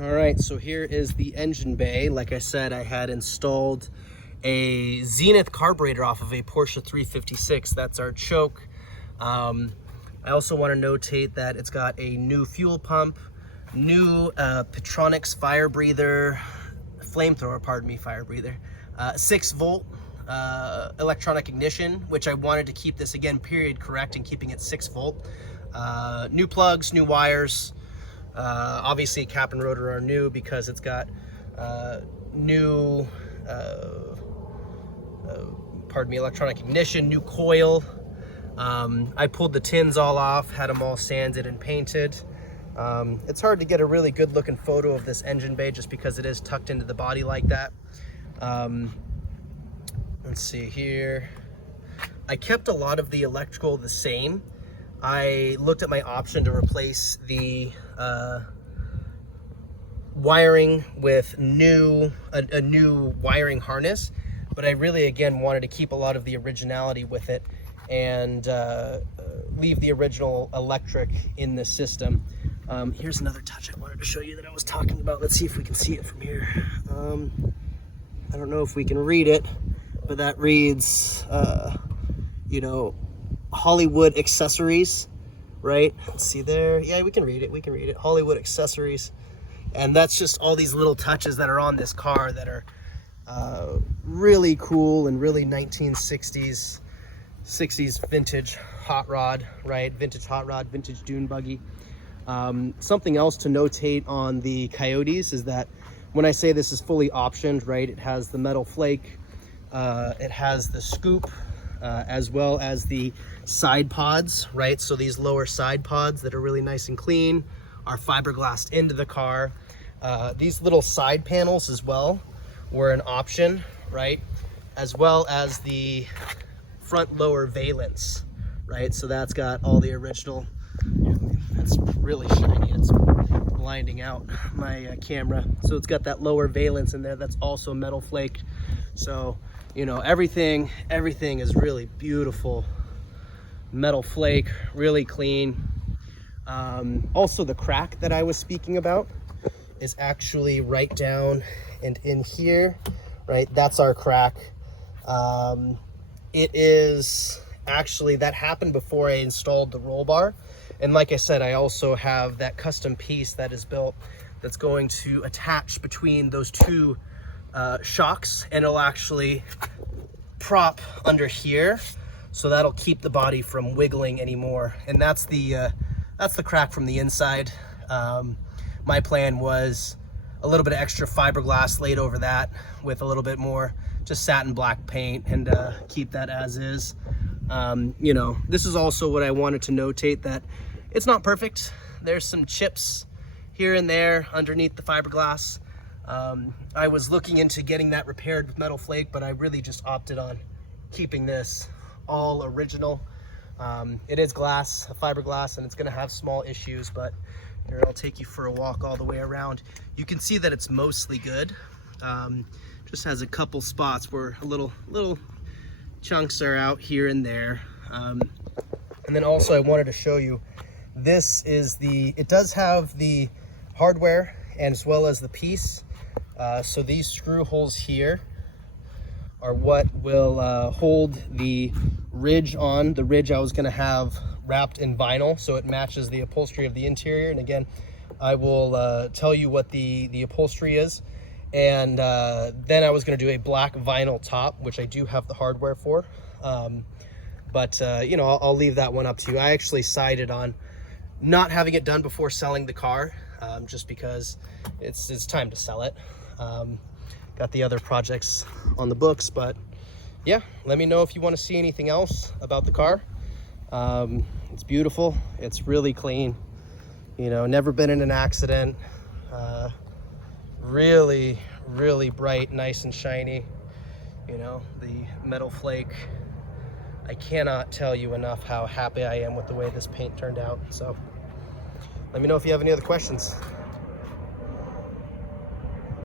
All right, so here is the engine bay. Like I said, I had installed a Zenith carburetor off of a Porsche 356. That's our choke. I also want to notate that it's got a new fuel pump, new Petronix fire breather, flamethrower, pardon me, fire breather, 6-volt electronic ignition, which I wanted to keep this, again, period correct, and keeping it 6-volt. New plugs, new wires. Obviously cap and rotor are new because it's got new pardon me, electronic ignition, new coil. I pulled the tins all off, had them all sanded and painted. It's hard to get a really good looking photo of this engine bay just because it is tucked into the body like that. Let's see here. I kept a lot of the electrical the same. I looked at my option to replace the wiring with a new wiring harness, but I really, again, wanted to keep a lot of the originality with it and leave the original electric in the system. Here's another touch I wanted to show you that I was talking about. Let's see if we can see it from here. I don't know if we can read it, but that reads, you know, Hollywood accessories, right? Let's see there. Yeah, we can read it. We can read it. Hollywood accessories. And that's just all these little touches that are on this car that are really cool and really 1960s, 60s vintage hot rod, right? Vintage hot rod, vintage dune buggy. Something else to notate on the Kyotes is that when I say this is fully optioned, right, it has the metal flake, it has the scoop, as well as the side pods, right? So these lower side pods that are really nice and clean are fiberglassed into the car. These little side panels as well were an option, right? As well as the front lower valence, right? So that's got all the original, that's really shiny, it's blinding out my camera. So it's got that lower valence in there that's also metal flaked. So, you know, everything is really beautiful. Metal flake, really clean. Also the crack that I was speaking about is actually right down and in here, right? That's our crack. It is actually, that happened before I installed the roll bar. And like I said, I also have that custom piece that is built that's going to attach between those two shocks, and it'll actually prop under here, so that'll keep the body from wiggling anymore. And that's the crack from the inside. My plan was a little bit of extra fiberglass laid over that with a little bit more just satin black paint, and keep that as is. You know, this is also what I wanted to notate, that it's not perfect. There's some chips here and there underneath the fiberglass. I was looking into getting that repaired with metal flake, but I really just opted on keeping this all original. It is glass, a fiberglass, and it's gonna have small issues, but here, I'll take you for a walk all the way around. You can see that it's mostly good. Just has a couple spots where little chunks are out here and there. And then also I wanted to show you, this is it does have the hardware and as well as the piece. So these screw holes here are what will hold the ridge on. The ridge I was gonna have wrapped in vinyl so it matches the upholstery of the interior. And again, I will tell you what the upholstery is. And then I was gonna do a black vinyl top, which I do have the hardware for. But you know, I'll leave that one up to you. I actually decided on not having it done before selling the car, just because it's time to sell it. Got the other projects on the books, but yeah, let me know if you want to see anything else about the car. It's beautiful, it's really clean, you know, never been in an accident. Really bright, nice and shiny. You know, the metal flake, I cannot tell you enough how happy I am with the way this paint turned out. So let me know if you have any other questions.